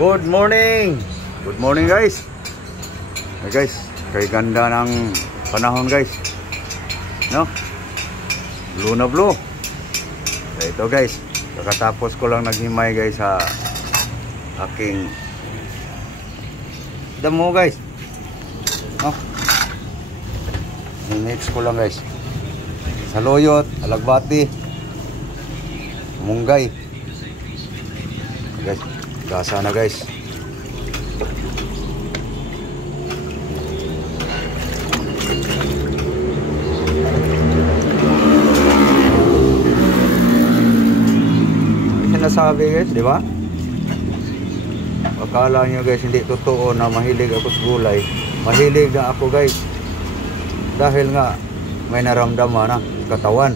Good morning! Good morning guys! Hey guys, kay ganda ng panahon guys. No? Blue na blue. So, ito guys, kakatapos ko lang naghimay guys sa aking damo guys. No? Mix ko lang guys. Saluyot, alagbati, munggay. Guys, gasa na guys. Sinasabi guys, di ba? Akala nyo guys, hindi totoo na mahilig ako sa gulay. Mahilig na ako guys. Dahil nga, may naramdaman na katawan.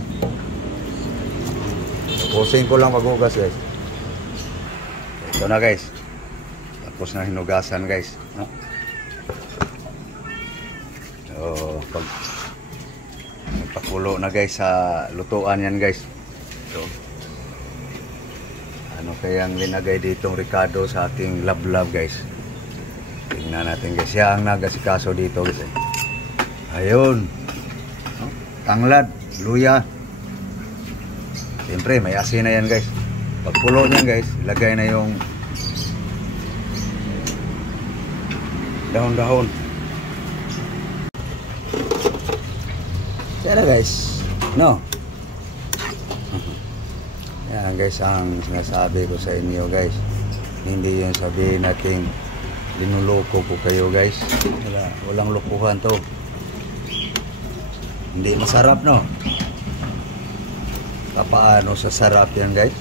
Tapusin ko lang maghugas guys. Ito na guys. Tapos na hinugasan guys. No? So, pag nagpakulo na guys sa lutuan yan guys. So, ano kayang linagay ditong Ricardo sa ating lablab guys. Tingnan natin guys. Siya ang nagasikaso dito guys. Ayun. No? Tanglad, luya. Siyempre may asin na yan guys. Pagpulo niyan guys, ilagay na yung dahon-dahon. Tara guys, no? Yan guys ang sinasabi ko sa inyo guys. Hindi yun sabihin natin linuloko ko kayo guys. Walang lokohan to. Hindi masarap no? Paano sa sarap yan guys?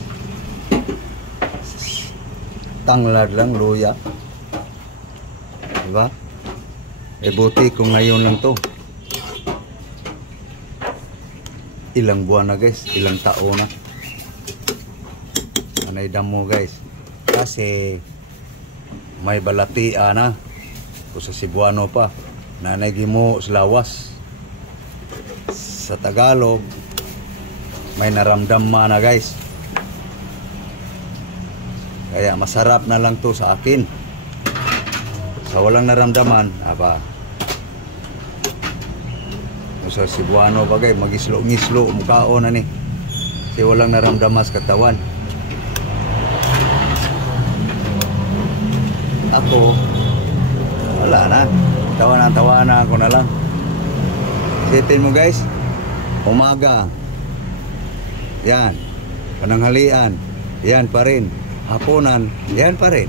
Tanglad lang, luya. Diba? E buti kung ngayon lang to. Ilang buwan na guys, ilang taon na. Anay damo guys. Kasi may balatia na. Kung sa Cebuano pa. Nanay gimo sa lawas. Sa Tagalog, may naramdaman na guys. Kaya masarap na lang to sa akin. Sa walang naramdaman, aba. Sa Cebuano bagay, magislo-ngislo, mukhaon na ni. Kasi walang naramdaman sa katawan. Ako, wala na. Tawanan ko na lang. Isipin mo guys, umaga. Yan. Pananghalian. Yan pa rin. Hapunan, yan pa rin.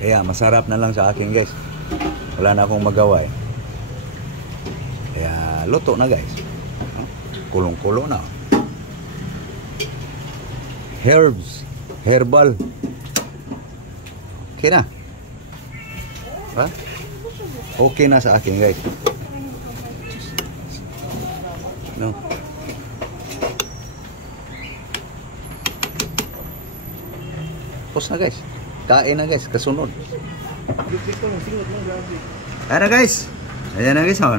Kaya masarap na lang sa akin guys. Wala na akong magawa eh. Kaya luto na guys. Kulong-kulo na. Herbs, herbal. Okay na. Ha? Okay na sa akin guys. No. Tapos na guys. Kain na guys. Kasunod. Ayan na guys. Ayan na guys. Oh,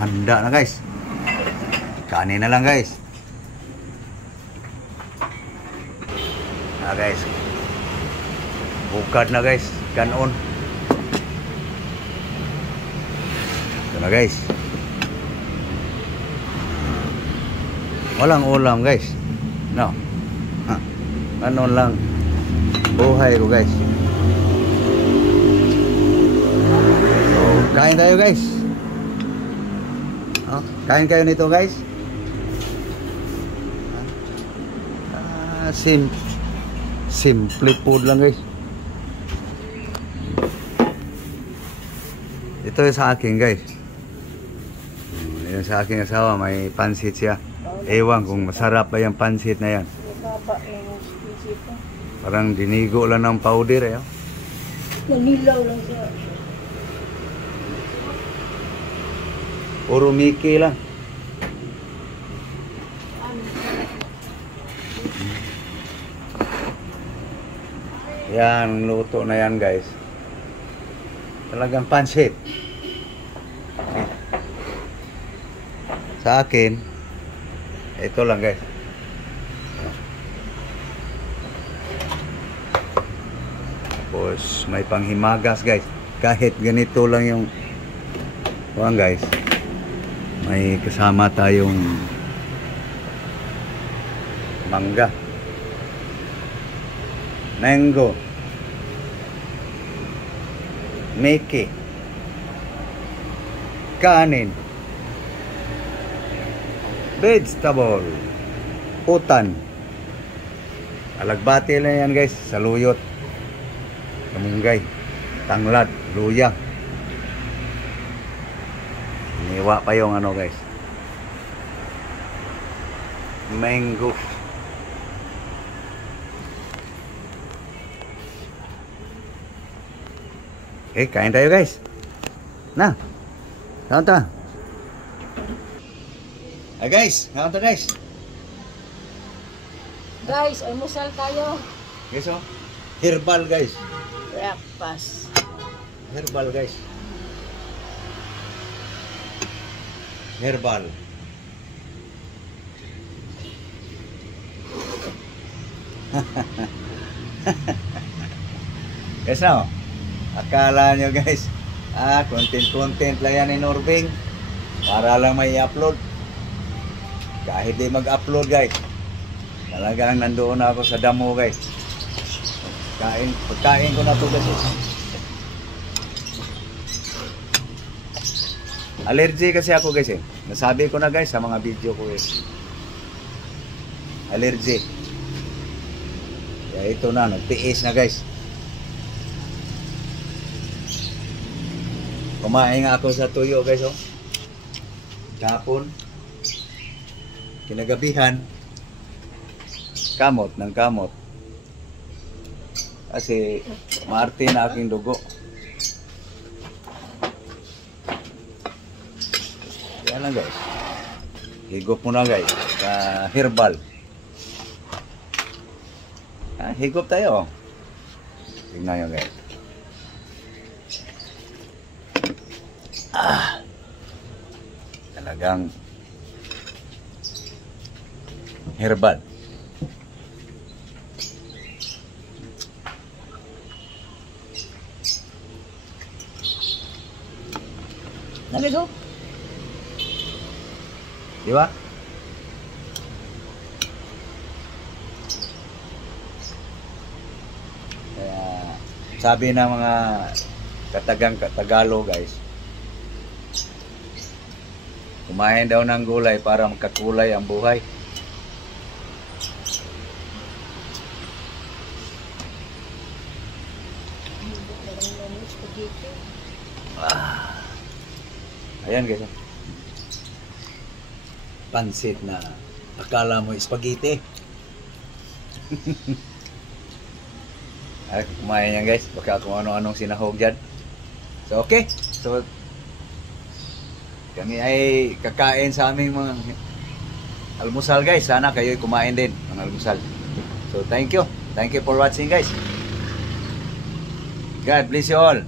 handa na guys. Kanin na lang guys. Guys. Bukad na guys. Ganon. Ito na guys. Walang ulam guys. No. Ano lang buhay ko guys. So, kain tayo guys. Kain kayo nito guys. Simple food lang guys. Ito yung sa akin guys. Yung sa aking asawa may pansit siya. Ewan kung masarap ba yung pansit na yan. Parang dinigo lang ng powder eh. Nanilaw lang siya. Puro Mickey lang. Yan, luto na yan guys. Talagang pansit. Sa akin, ito lang guys. Tapos may panghimagas guys. Kahit ganito lang yung kuwan guys. May kasama tayong mangga. Mango. Miki. Kanin. Vegetable. Utan. Alagbati lang yan guys. Saluyot. Kamunggay. Tanglad. Luya. Iniwa pa yung ano guys. Mango. Okay, kain tayo guys. Na. Kain ta. Guys, kain ta guys. Guys, almusal tayo. Guys oh. Herbal guys. Breakfast. Herbal guys. Herbal. Guys no. Akala nyo guys, content lang yan ni Norbing para lang may upload. Kahit di mag-upload guys, talagang nandoon ako sa damo guys. Pagkain ko na to guys. Allergy kasi ako guys eh. Nasabi ko na guys sa mga video ko eh. Allergy. Kaya ito na, nagtiis na guys. Kumain nga ako sa tuyo guys oh. Kapon. Kinagabihan. Kamot ng kamot. Kasi maarte na aking dugo. Yan lang guys. Higop muna guys. Herbal. Higop tayo. Tingnan nyo guys. Talagang herbal. Nalito. Di ba? Kaya sabi ng mga Tagalog guys, kumain daw ng gulay para magkakulay ang buhay. Ayan guys. Pansit na akala mo spaghetti. Ay, kumain yan guys. Baka kung ano-anong sinahog dyan. So okay. So kami ay kakain sa aming mga almusal guys. Sana kayo'y kumain din ng almusal. So thank you. Thank you for watching guys. God bless you all.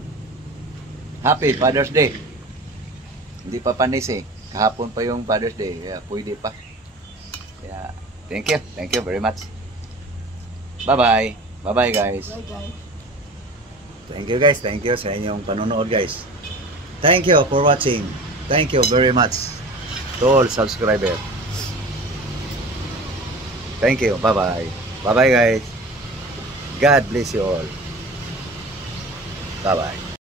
Happy Father's Day. Hindi pa panis eh. Kahapon pa yung Father's Day. Kaya pwede pa. Kaya thank you. Thank you very much. Bye-bye. Bye-bye guys. Bye guys. Thank you guys. Thank you sa inyong panonood guys. Thank you for watching. Thank you very much to all subscribers. Thank you. Bye-bye. Bye-bye guys. God bless you all. Bye-bye.